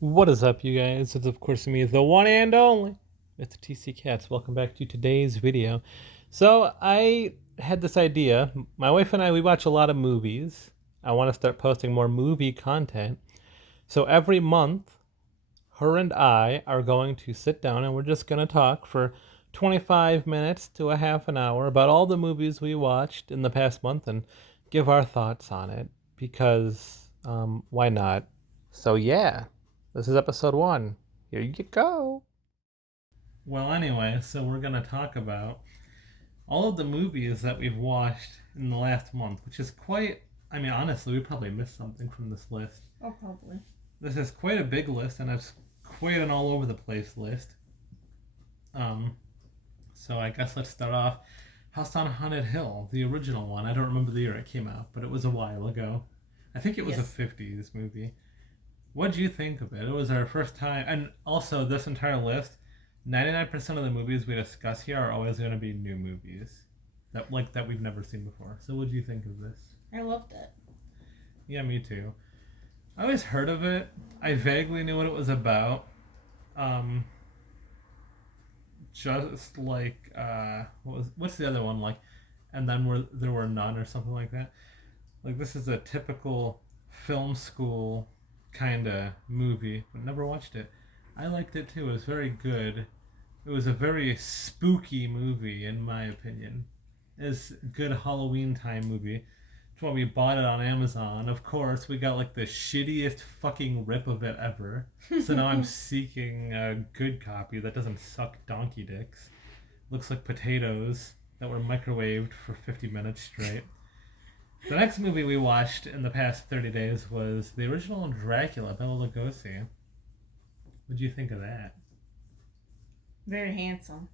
What is up, you guys? It's of course me, the one and only. It's the TC Cats. Welcome back to today's video. So I had this idea. My wife and I, we watch a lot of movies. I want to start posting more movie content. So every month, her and I are going to sit down and we're just going to talk for 25 minutes to a half an hour about all the movies we watched in the past month and give our thoughts on it because why not? So yeah, this is episode 1. Here you go. Well, anyway, so we're going to talk about all of the movies that we've watched in the last month, which is quite, I mean, honestly, we probably missed something from this list. Oh, probably. This is quite a big list, and it's quite an all over the place list. So I guess let's start off. House on Haunted Hill, the original one. I don't remember the year it came out, but it was a while ago. I think it was Yes. a 50s movie. What did you think of it? It was our first time, and also this entire list, 99% of the movies we discuss here are always going to be new movies that we've never seen before. So what do you think of this? I loved it. Yeah, me too. I always heard of it. I vaguely knew what it was about. Um, just like what's the other one like? And then there were none or something like that. Like this is a typical film school kind of movie, but never watched it. I liked it too. It was very good. It was a very spooky movie, in my opinion. It's a good Halloween time movie. That's why we bought it on Amazon. Of course, we got like the shittiest fucking rip of it ever. So now I'm seeking a good copy that doesn't suck donkey dicks. Looks like potatoes that were microwaved for 50 minutes straight. The next movie we watched in the past 30 days was the original Dracula, Bela Lugosi. What'd you think of that? Very handsome.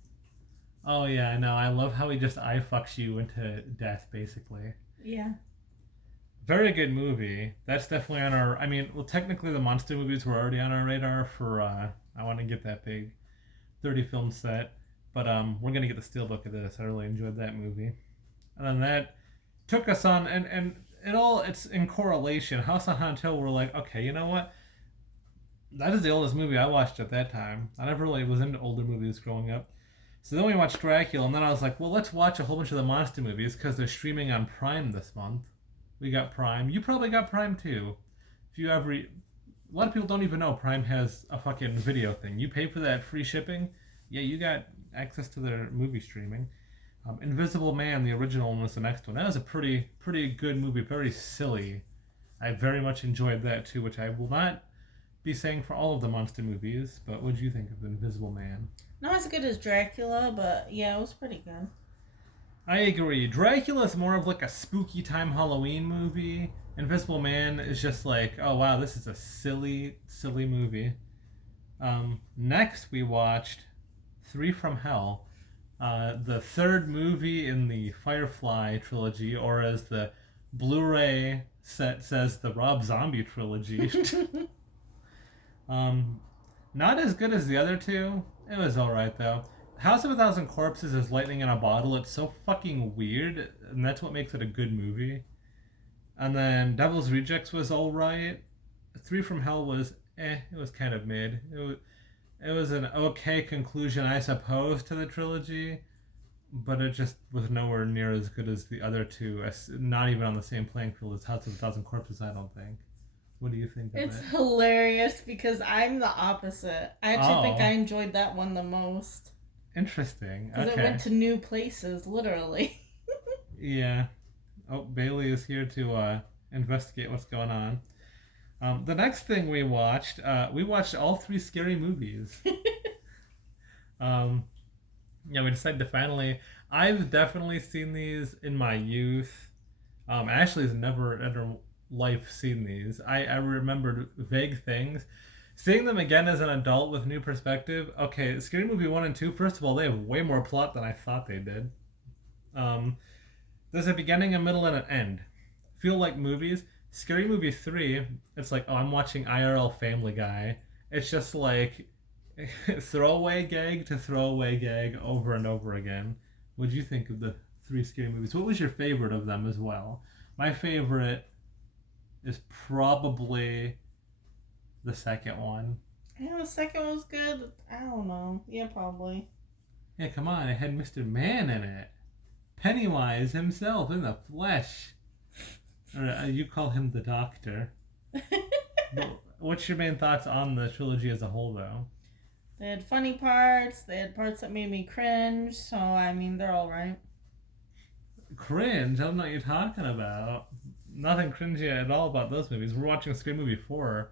Oh yeah, I know. I love how he just eye fucks you into death, basically. Yeah. Very good movie. That's definitely on our. I mean, well, technically the monster movies were already on our radar for. I want to get that big 30 film set, but we're gonna get the steelbook of this. I really enjoyed that movie, and then that took us on, and it's in correlation. House on Haunted Hill. We're like, okay, you know what? That is the oldest movie I watched at that time. I never really was into older movies growing up. So then we watched Dracula, and then I was like, well, let's watch a whole bunch of the monster movies because they're streaming on Prime this month. We got Prime. You probably got Prime too. If you ever, a lot of people don't even know Prime has a fucking video thing. You pay for that free shipping. Yeah, you got access to their movie streaming. Invisible Man, the original one, was the next one. That was a pretty good movie. Very silly. I very much enjoyed that too, which I will not be saying for all of the monster movies. But what did you think of Invisible Man? Not as good as Dracula, but yeah, it was pretty good. I agree. Dracula is more of like a spooky time Halloween movie. Invisible Man is just like, oh wow, this is a silly movie. Next, we watched Three from Hell, the third movie in the Firefly trilogy, or as the Blu-ray set says, the Rob Zombie trilogy. Not as good as the other two. It was alright though. House of a Thousand Corpses is lightning in a bottle. It's so fucking weird, and that's what makes it a good movie. And then Devil's Rejects was alright. Three from Hell was it was kind of mid. It was an okay conclusion, I suppose, to the trilogy, but it just was nowhere near as good as the other two. Not even on the same playing field as House of a Thousand Corpses, I don't think. What do you think of It's it? hilarious because I'm the opposite. I actually think Oh, I enjoyed that one the most interesting. because it Okay. went to new places, literally. Yeah. Oh, Bailey is here to investigate what's going on. The next thing we watched all three scary movies. Um, yeah, we decided to finally. I've definitely seen these in my youth. Ashley's never in her life seen these. I remembered vague things. Seeing them again as an adult with new perspective. Okay, Scary Movie 1 and 2, first of all, they have way more plot than I thought they did. Um, there's a beginning, a middle, and an end. Feel like movies. Scary Movie 3, it's like, oh, I'm watching IRL Family Guy. It's just like throwaway gag to throwaway gag over and over again. What do you think of the three scary movies? What was your favorite of them as well? My favorite is probably the second one. Yeah, the second one was good. I don't know. Yeah, probably. Yeah, come on, it had Mr. Man in it. Pennywise himself in the flesh. Or you call him the Doctor. But what's your main thoughts on the trilogy as a whole, though? They had funny parts. They had parts that made me cringe. So, I mean, they're all right. Cringe? I don't know what you're talking about. Nothing cringy at all about those movies. We're watching Scream Movie 4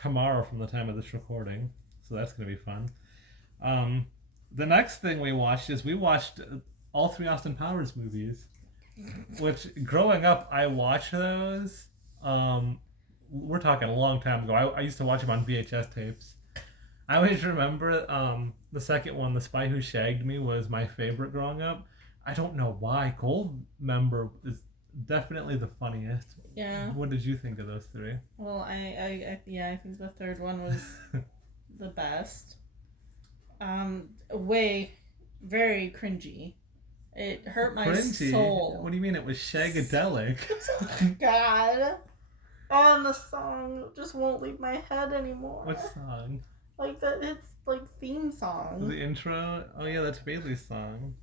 tomorrow from the time of this recording. So that's going to be fun. The next thing we watched is we watched all 3 Austin Powers movies. Which, growing up, I watched those. We're talking a long time ago. I used to watch them on VHS tapes. I always remember the second one, The Spy Who Shagged Me, was my favorite growing up. I don't know why. Goldmember is definitely the funniest. Yeah. What did you think of those 3? Well, I think the third one was the best. Very cringy. It hurt my soul. What do you mean it was shagadelic? God. Oh, and the song just won't leave my head anymore. What song? Like that, it's like theme song. The intro? Oh yeah, that's Bailey's song.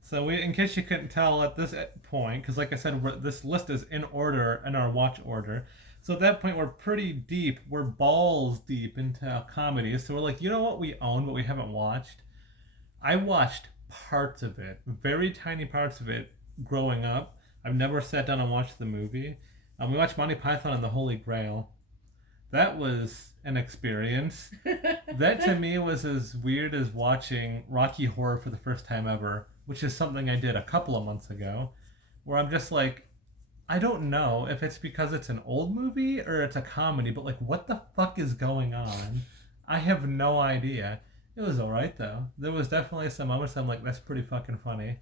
So in case you couldn't tell at this point, because like I said, this list is in order, in our watch order. So at that point, we're pretty deep. We're balls deep into comedies. So we're like, you know what we own, but we haven't watched? I watched parts of it, very tiny parts of it, growing up. I've never sat down and watched the movie. We watched Monty Python and the Holy Grail. That was an experience. That to me was as weird as watching Rocky Horror for the first time ever, which is something I did a couple of months ago, where I'm just like, I don't know if it's because it's an old movie or it's a comedy, but like, what the fuck is going on? I have no idea. It was alright though. There was definitely some moments I'm like, that's pretty fucking funny.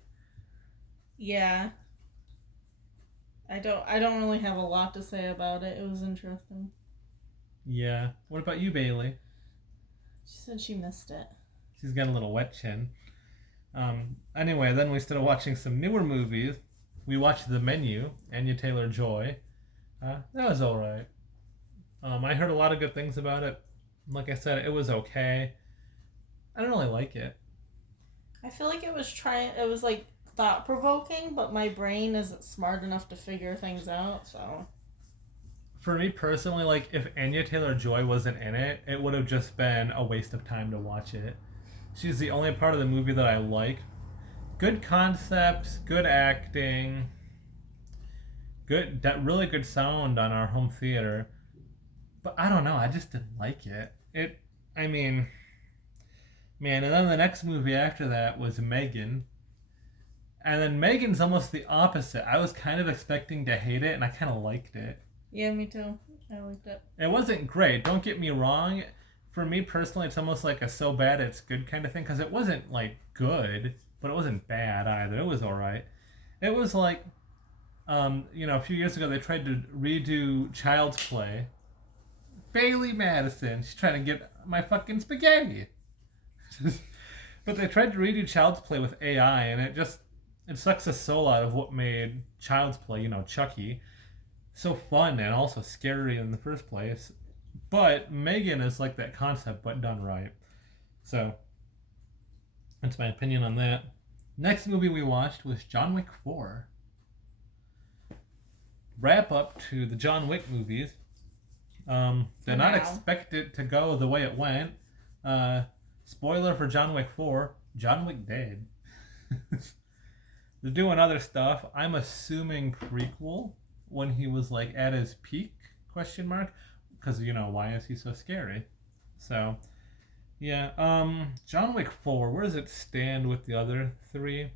Yeah. I don't really have a lot to say about it. It was interesting. Yeah. What about you, Bailey? She said she missed it. She's got a little wet chin. Anyway, then we started watching some newer movies. We watched The Menu, Anya Taylor-Joy. That was alright. I heard a lot of good things about it. Like I said, it was okay. I don't really like it. I feel like it was like thought-provoking, but my brain isn't smart enough to figure things out, so. For me personally, like, if Anya Taylor-Joy wasn't in it, it would have just been a waste of time to watch it. She's the only part of the movie that I like. Good concepts, good acting, really good sound on our home theater. But I don't know, I just didn't like it. Man, and then the next movie after that was Megan. And then Megan's almost the opposite. I was kind of expecting to hate it, and I kind of liked it. Yeah, me too. I liked it. It wasn't great, don't get me wrong. For me personally, it's almost like a so bad it's good kind of thing, because it wasn't, like, good, but it wasn't bad either. It was alright. It was like, a few years ago they tried to redo Child's Play. Bailey Madison, she's trying to get my fucking spaghetti. But they tried to redo Child's Play with AI, and it sucks the soul out of what made Child's Play, Chucky, so fun and also scary in the first place. But Megan is like that concept, but done right. So, that's my opinion on that. Next movie we watched was John Wick 4. Wrap up to the John Wick movies. Did not expect it to go the way it went. Spoiler for John Wick 4, John Wick dead. They're doing other stuff. I'm assuming prequel when he was like at his peak, question mark, because why is he so scary? So yeah, John Wick 4, where does it stand with the other 3?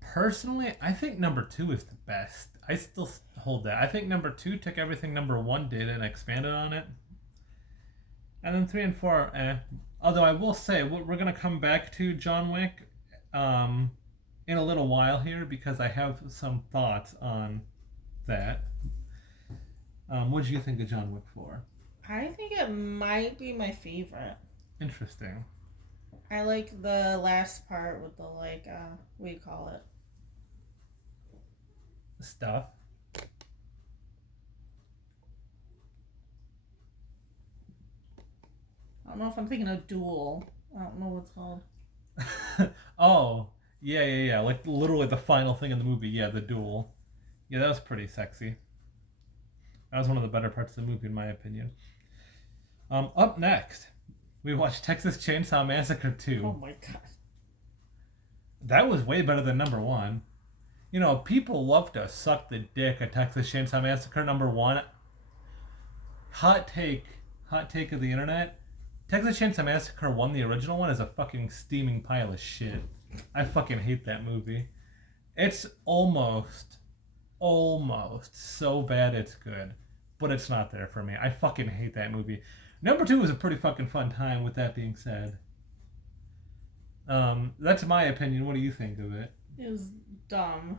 Personally, I think number 2 is the best. I still hold that. I think number 2 took everything number 1 did and expanded on it. And then 3 and 4, Although I will say, we're going to come back to John Wick in a little while here, because I have some thoughts on that. What did you think of John Wick 4? I think it might be my favorite. Interesting. I like the last part with the, what do you call it? Stuff. I don't know if I'm thinking of Duel. I don't know what it's called. Oh, yeah. Like literally the final thing in the movie. Yeah, the duel. Yeah, that was pretty sexy. That was one of the better parts of the movie, in my opinion. Up next, we watched Texas Chainsaw Massacre 2. Oh my god. That was way better than number one. You know, people love to suck the dick of Texas Chainsaw Massacre number one. Hot take of the internet. Texas Chainsaw Massacre 1, the original one, is a fucking steaming pile of shit. I fucking hate that movie. It's almost so bad it's good, but it's not there for me. I fucking hate that movie. Number 2 was a pretty fucking fun time, with that being said. That's my opinion. What do you think of it? It was dumb.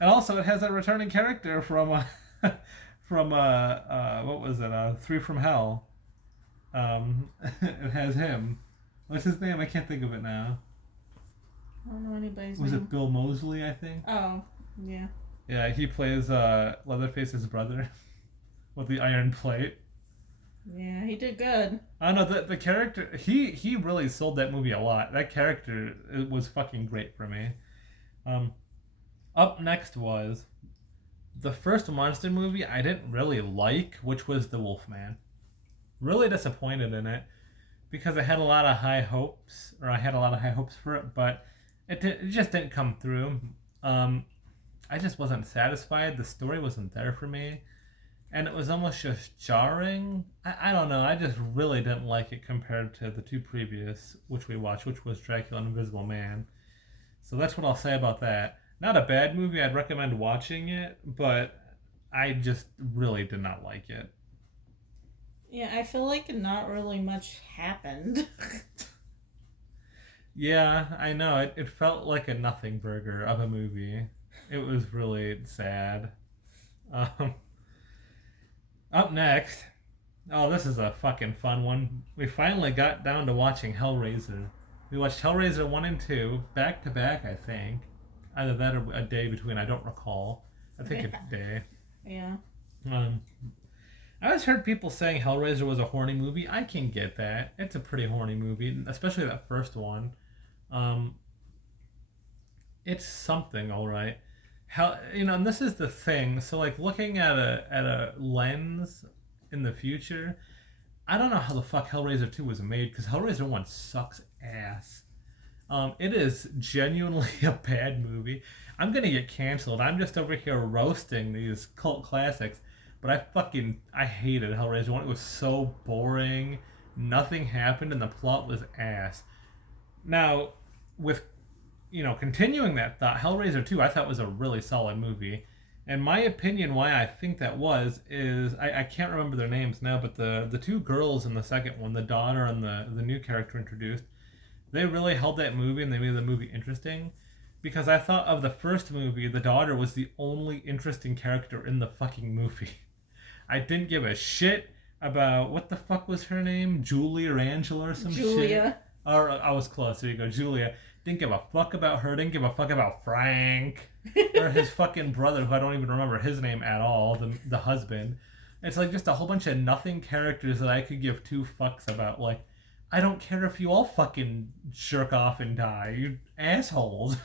And also, it has a returning character from what was it? Three from Hell. It has him. What's his name? I can't think of it now. I don't know anybody's Was name. it Bill Moseley, I think? Oh, yeah. Yeah, he plays Leatherface's brother with the iron plate. Yeah, he did good. I don't know, the character, he really sold that movie a lot. That character was fucking great for me. Up next was the first monster movie I didn't really like, which was The Wolfman. Really disappointed in it because I had a lot of high hopes, or I had a lot of high hopes for it, but it just didn't come through. I just wasn't satisfied. The story wasn't there for me. And it was almost just jarring. I don't know. I just really didn't like it compared to the two previous, which we watched, which was Dracula and Invisible Man. So that's what I'll say about that. Not a bad movie. I'd recommend watching it, but I just really did not like it. Yeah, I feel like not really much happened. Yeah, I know. It felt like a nothing burger of a movie. It was really sad. Up next, oh, this is a fucking fun one. We finally got down to watching Hellraiser. We watched Hellraiser 1 and 2 back to back, I think. Either that or a day between, I don't recall. I think a day. Yeah. I always heard people saying Hellraiser was a horny movie. I can get that. It's a pretty horny movie, especially that first one. It's something, all right. How, and this is the thing. So, like, looking at a lens in the future, I don't know how the fuck Hellraiser 2 was made, because Hellraiser 1 sucks ass. It is genuinely a bad movie. I'm gonna get canceled. I'm just over here roasting these cult classics, but I hated Hellraiser 1. It was so boring. Nothing happened, and the plot was ass. Now, with continuing that thought, Hellraiser 2 I thought was a really solid movie. And my opinion why I think that is I can't remember their names now, but the two girls in the second one, the daughter and the new character introduced, they really held that movie and they made the movie interesting. Because I thought of the first movie, the daughter was the only interesting character in the fucking movie. I didn't give a shit about, what the fuck was her name? Julie or Angela or some Julia. shit? Or I was close, there you go, Julia. Didn't give a fuck about her. Didn't give a fuck about Frank or his fucking brother, who I don't even remember his name at all. The husband. It's like just a whole bunch of nothing characters that I could give two fucks about. Like, I don't care if you all fucking jerk off and die. You assholes.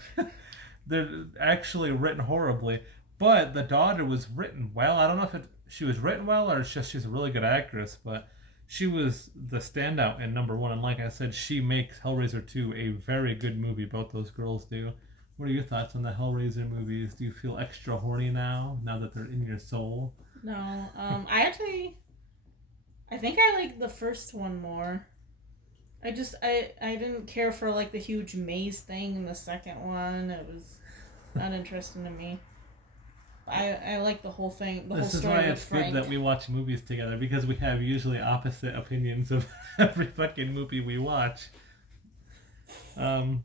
They're actually written horribly, but the daughter was written well. I don't know if she was written well or it's just she's a really good actress, but she was the standout in number one, and like I said, she makes Hellraiser 2 a very good movie. Both those girls do. What are your thoughts on the Hellraiser movies? Do you feel extra horny now that they're in your soul? No, I think I like the first one more. I didn't care for like the huge maze thing in the second one. It was not interesting to me. I like the whole thing. This is whole why story it's with Frank. good that we watch movies together, because we have usually opposite opinions of every fucking movie we watch. The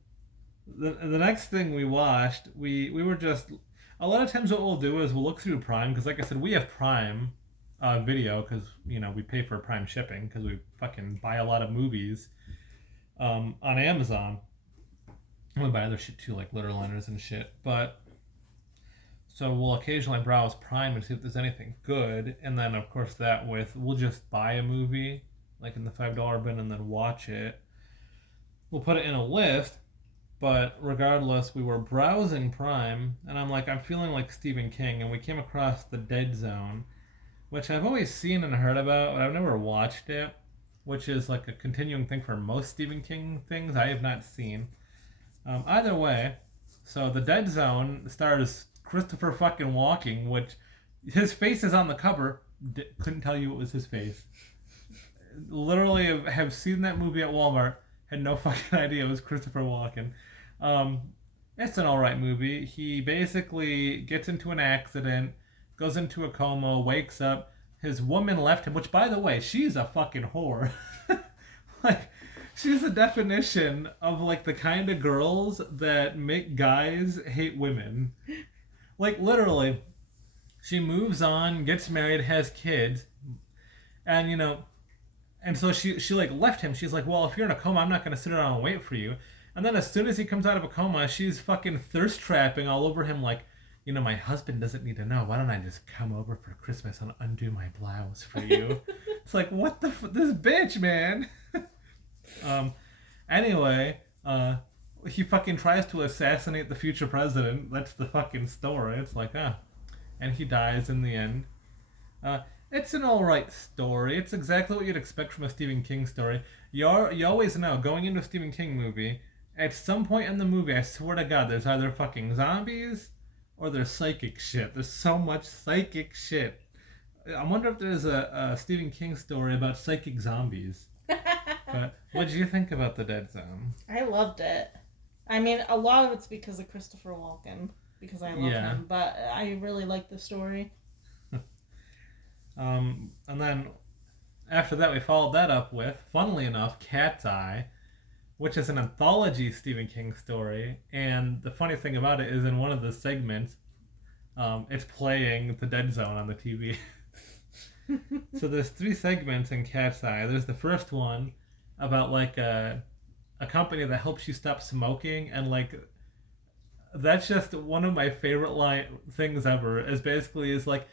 next thing we watched, we were just, a lot of times what we'll do is we'll look through Prime, because like I said, we have Prime Video, because we pay for Prime shipping, because we fucking buy a lot of movies on Amazon. We buy other shit too, like Litter Liners and shit, but so we'll occasionally browse Prime and see if there's anything good, and then of course we'll just buy a movie, like in the $5 bin and then watch it. We'll put it in a list. But regardless, we were browsing Prime, and I'm feeling like Stephen King, and we came across The Dead Zone, which I've always seen and heard about, but I've never watched it, which is like a continuing thing for most Stephen King things I have not seen. Either way, so The Dead Zone stars Christopher fucking Walken, which his face is on the cover. Couldn't tell you it was his face. Literally have seen that movie at Walmart. Had no fucking idea it was Christopher Walken. It's an alright movie. He basically gets into an accident, goes into a coma, wakes up. His woman left him, which, by the way, she's a fucking whore. Like, she's the definition of, like, the kind of girls that make guys hate women. Like, literally, she moves on, gets married, has kids, and, you know, and so she like left him. She's like, well, if you're in a coma, I'm not going to sit around and wait for you. And then as soon as he comes out of a coma, she's fucking thirst trapping all over him like, you know, my husband doesn't need to know. Why don't I just come over for Christmas and undo my blouse for you? It's like, what the this bitch, man. Anyway, he fucking tries to assassinate the future president. That's the fucking story. It's like, and he dies in the end. It's an alright story. It's exactly what you'd expect from a Stephen King story. You always know, going into a Stephen King movie, at some point in the movie, I swear to God, there's either fucking zombies or there's psychic shit. There's so much psychic shit. I wonder if there's a Stephen King story about psychic zombies. But what did you think about The Dead Zone? I loved it. I mean, a lot of it's because of Christopher Walken, because I love him, but I really like the story. And then after that, we followed that up with, funnily enough, Cat's Eye, which is an anthology Stephen King story. And the funny thing about it is, in one of the segments, it's playing The Dead Zone on the TV. So there's 3 segments in Cat's Eye. There's the first one about like a company that helps you stop smoking, and like that's just one of my favorite things ever. Is basically is like,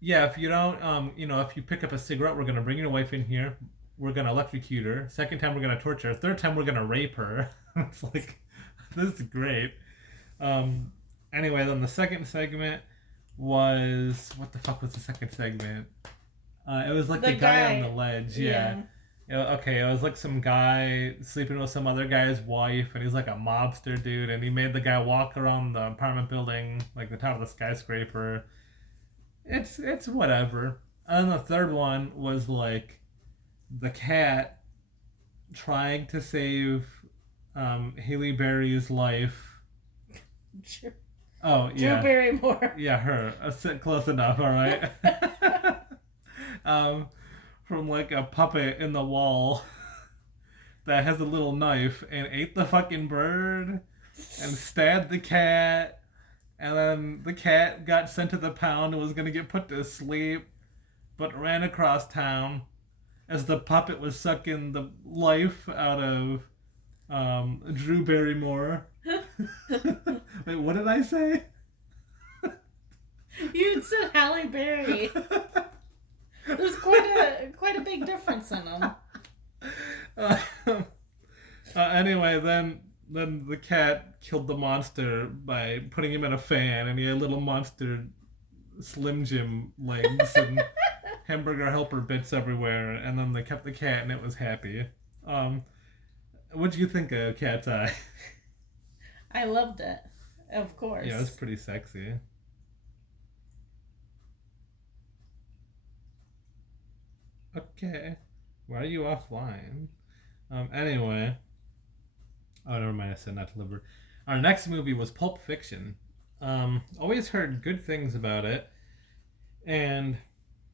yeah, if you don't, if you pick up a cigarette, we're going to bring your wife in here. We're going to electrocute her. Second time, we're going to torture her. Third time, we're going to rape her. It's like, this is great. Anyway, then the second segment was... What the fuck was the second segment? It was like the guy on the ledge. Yeah. It was like some guy sleeping with some other guy's wife, and he's like a mobster dude, and he made the guy walk around the apartment building, like the top of the skyscraper. It's whatever. And then the third one was like the cat trying to save Haley Berry's life. Oh, yeah. Drew Barrymore. Yeah, her. Close enough, all right. From like a puppet in the wall that has a little knife and ate the fucking bird and stabbed the cat. And then the cat got sent to the pound and was going to get put to sleep, but ran across town as the puppet was sucking the life out of Drew Barrymore. Wait, what did I say? You said Halle Berry. There's quite a big difference in them. Anyway, then the cat killed the monster by putting him in a fan, and he had little monster Slim Jim legs and hamburger helper bits everywhere, and then they kept the cat and it was happy. What do you think of Cat's Eye? I loved it, of course. Yeah, it was pretty sexy. Okay. Why are you offline? Anyway. Oh, never mind. I said not delivered. Our next movie was Pulp Fiction. Always heard good things about it. And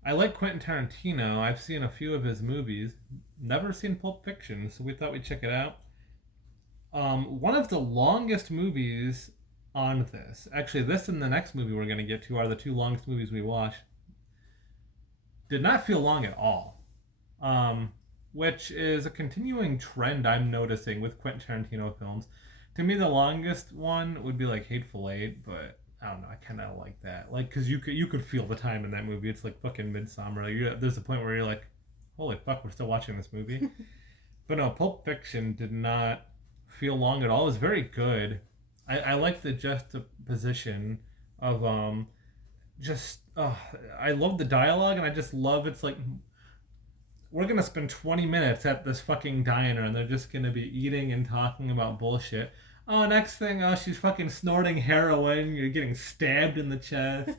I like Quentin Tarantino. I've seen a few of his movies. Never seen Pulp Fiction, so we thought we'd check it out. One of the longest movies on this. Actually, this and the next movie we're going to get to are the 2 longest movies we watched. Did not feel long at all. Which is a continuing trend I'm noticing with Quentin Tarantino films. To me, the longest one would be like Hateful Eight, but I don't know. I kind of like that, like because you could feel the time in that movie. It's like fucking Midsummer. There's a point where you're like, holy fuck, we're still watching this movie. But no, Pulp Fiction did not feel long at all. It was very good. I like the juxtaposition of just I love the dialogue, and I just love it's like we're gonna spend 20 minutes at this fucking diner and they're just gonna be eating and talking about bullshit. Oh, next thing, oh, she's fucking snorting heroin. You're getting stabbed in the chest.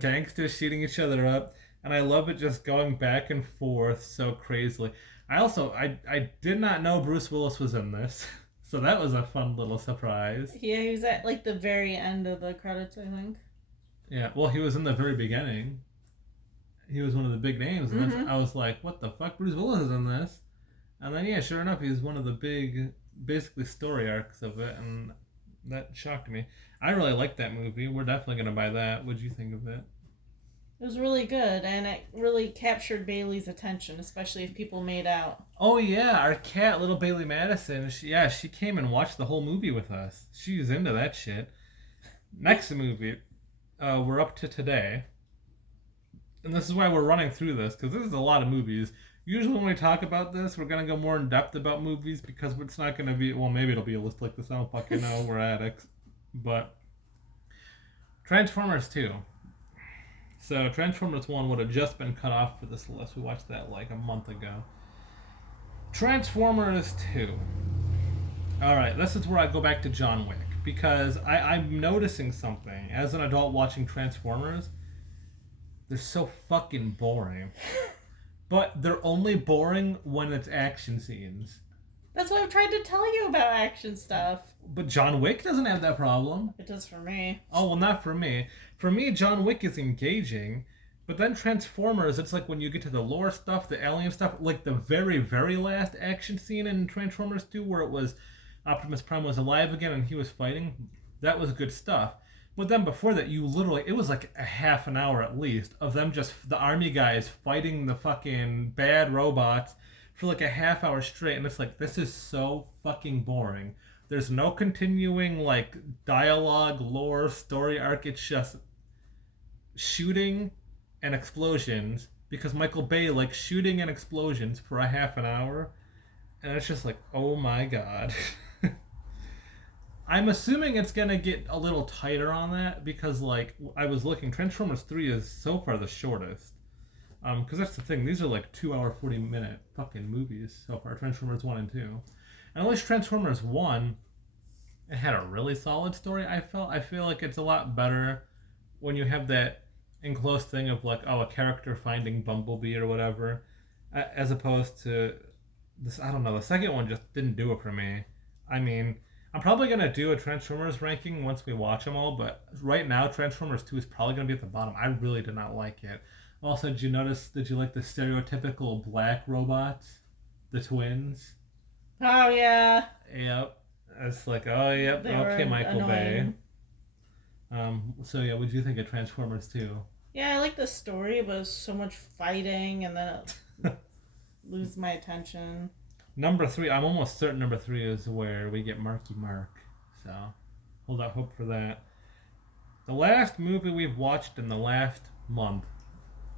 Gangsters shooting each other up. And I love it just going back and forth so crazily. I did not know Bruce Willis was in this. So that was a fun little surprise. Yeah, he was at like the very end of the credits, I think. Yeah, well, he was in the very beginning. He was one of the big names. And I was like, what the fuck? Bruce Willis is in this? And then, yeah, sure enough, he's one of the big, basically, story arcs of it. And that shocked me. I really liked that movie. We're definitely going to buy that. What'd you think of it? It was really good, and it really captured Bailey's attention, especially if people made out. Oh, yeah, our cat, little Bailey Madison, she came and watched the whole movie with us. She's into that shit. Next movie, we're up to today. And this is why we're running through this, because this is a lot of movies. Usually when we talk about this, we're going to go more in depth about movies, because it's not going to be, well, maybe it'll be a list like this, I don't fucking know, we're addicts. But Transformers 2. So Transformers 1 would have just been cut off for this list. We watched that like a month ago. Transformers 2. Alright, this is where I go back to John Wick. Because I'm noticing something. As an adult watching Transformers, they're so fucking boring. But they're only boring when it's action scenes. That's what I've tried to tell you about action stuff. But John Wick doesn't have that problem. It does for me. Oh, well, not for me. For me, John Wick is engaging. But then Transformers, it's like when you get to the lore stuff, the alien stuff, like the very, very last action scene in Transformers 2 where it was Optimus Prime was alive again and he was fighting. That was good stuff. But then before that, it was like a half an hour at least of them just, the army guys fighting the fucking bad robots for like a half hour straight. And it's like, this is so fucking boring. There's no continuing like dialogue, lore, story arc. It's just shooting and explosions because Michael Bay likes shooting and explosions for a half an hour. And it's just like, oh my god. I'm assuming it's going to get a little tighter on that because, like, I was looking, Transformers 3 is so far the shortest. Because that's the thing, these are like 2 hour, 40-minute fucking movies so far, Transformers 1 and 2. And at least Transformers 1, it had a really solid story, I feel like it's a lot better when you have that enclosed thing of, like, a character finding Bumblebee or whatever, as opposed to this, I don't know, the second one just didn't do it for me. I mean, I'm probably going to do a Transformers ranking once we watch them all, but right now Transformers 2 is probably going to be at the bottom. I really did not like it. Also, did you like the stereotypical black robots? The twins? Oh, yeah. Yep. It's like, oh, yep, okay, Michael Bay. So, yeah, what did you think of Transformers 2? Yeah, I like the story, but it's so much fighting, and then it lose my attention. Number 3, I'm almost certain number 3 is where we get Marky Mark. So, hold out hope for that. The last movie we've watched in the last month,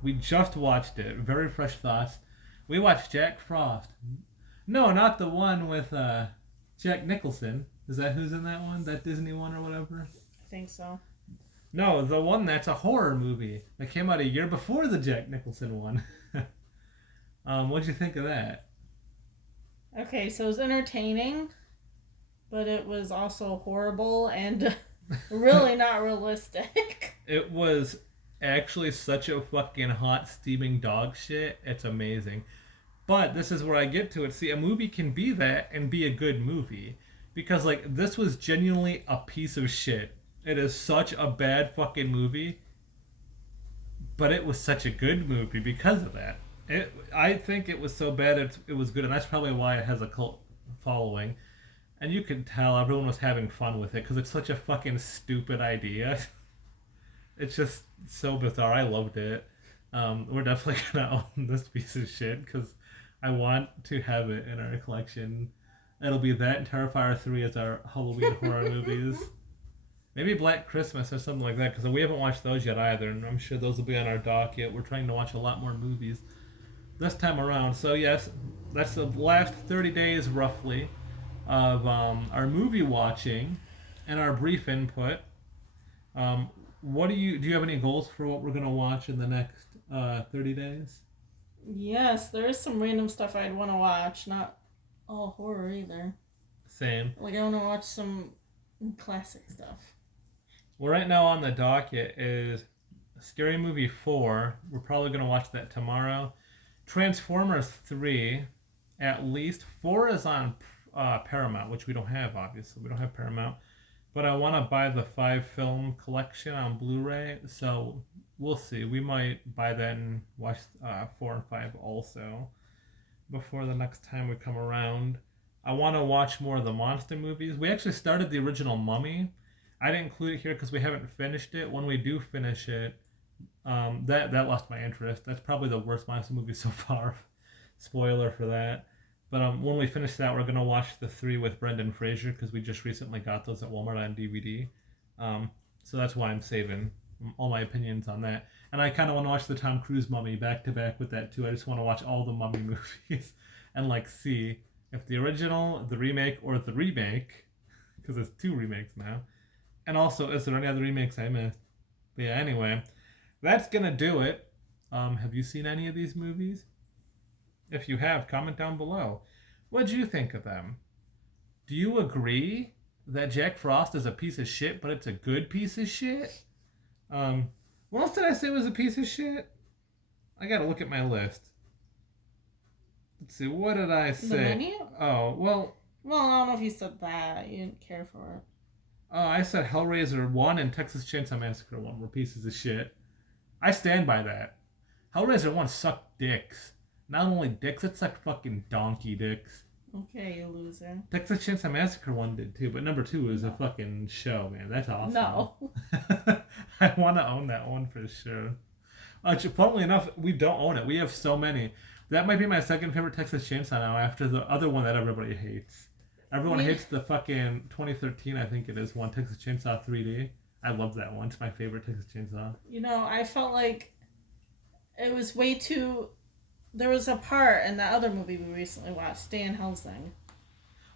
we just watched it. Very fresh thoughts. We watched Jack Frost. No, not the one with Jack Nicholson. Is that who's in that one? That Disney one or whatever? I think so. No, the one that's a horror movie that came out a year before the Jack Nicholson one. What'd you think of that? Okay, so it was entertaining, but it was also horrible and really not realistic. It was actually such a fucking hot, steaming dog shit. It's amazing. But this is where I get to it. See, a movie can be that and be a good movie. Because, like, this was genuinely a piece of shit. It is such a bad fucking movie. But it was such a good movie because of that. I think it was so bad it was good, and that's probably why it has a cult following. And you could tell everyone was having fun with it because it's such a fucking stupid idea. It's just so bizarre. I loved it. We're definitely gonna own this piece of shit because I want to have it in our collection. It'll be that and Terrifier 3 as our Halloween horror movies. Maybe Black Christmas or something like that because we haven't watched those yet either, and I'm sure those will be on our docket. We're trying to watch a lot more movies. this time around. So yes, that's the last 30 days roughly of our movie watching and our brief input. Um, what do you have any goals for what we're gonna watch in the next 30 days? Yes, there is some random stuff I'd want to watch. Not all horror either. Same. Like I want to watch some classic stuff. Well, right now on the docket is Scary Movie 4. We're probably gonna watch that tomorrow. Transformers 3, at least. 4 is on Paramount, which we don't have, obviously. We don't have Paramount. But I want to buy the 5 film collection on Blu-ray, so we'll see. We might buy that and watch 4 and 5 also before the next time we come around. I want to watch more of the monster movies. We actually started the original Mummy. I didn't include it here because we haven't finished it. When we do finish it, that lost my interest. That's probably the worst monster movie so far. Spoiler for that. But when we finish that, we're gonna watch the 3 with Brendan Fraser because we just recently got those at Walmart on DVD. So that's why I'm saving all my opinions on that. And I kind of want to watch the Tom Cruise Mummy back to back with that too. I just want to watch all the Mummy movies and like see if the original, the remake, or the remake, because there's 2 remakes now. And also, is there any other remakes I missed? But yeah, anyway, that's gonna do it. Have you seen any of these movies? If you have, comment down below. What did you think of them? Do you agree that Jack Frost is a piece of shit, but it's a good piece of shit? What else did I say was a piece of shit? I gotta look at my list. Let's see, what did I say? The menu? Oh, well... Well, I don't know if you said that. You didn't care for it. Oh, I said Hellraiser 1 and Texas Chainsaw Massacre 1 were pieces of shit. I stand by that. Hellraiser 1 sucked dicks. Not only dicks, it sucked fucking donkey dicks. Okay, you loser. Texas Chainsaw Massacre 1 did too, but number 2 is a fucking show, man. That's awesome. No. I want to own that one for sure. Funnily enough, we don't own it. We have so many. That might be my second favorite Texas Chainsaw now after the other one that everybody hates. Everyone hates the fucking 2013, I think it is, one, Texas Chainsaw 3D. I love that one. It's my favorite Texas Chainsaw. You know, I felt like it was way too... There was a part in that other movie we recently watched, Stan Helsing.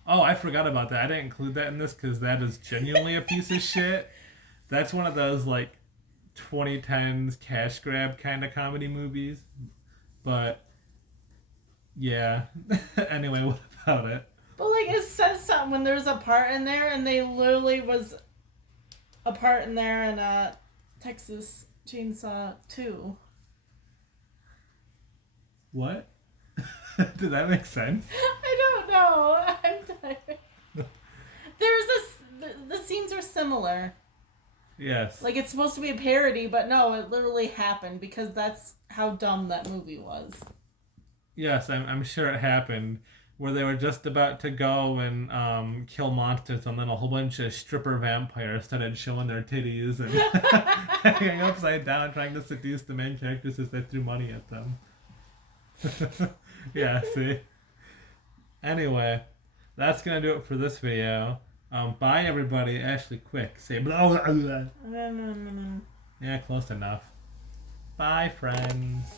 Oh, I forgot about that. I didn't include that in this because that is genuinely a piece of shit. That's one of those, like, 2010s cash grab kind of comedy movies. But, yeah. Anyway, what about it? But, like, it says something when there's a part in there, and they literally was a part in there in Texas Chainsaw 2. What? Did that make sense? I don't know. I'm tired. The scenes are similar. Yes. Like, it's supposed to be a parody, but no, it literally happened because that's how dumb that movie was. Yes, I'm sure it happened. Where they were just about to go and kill monsters, and then a whole bunch of stripper vampires started showing their titties and hanging upside down, trying to seduce the main characters as they threw money at them. Yeah, see? Anyway, that's gonna do it for this video. Bye, everybody. Ashley, quick. Say blah, blah, blah. Yeah, close enough. Bye, friends.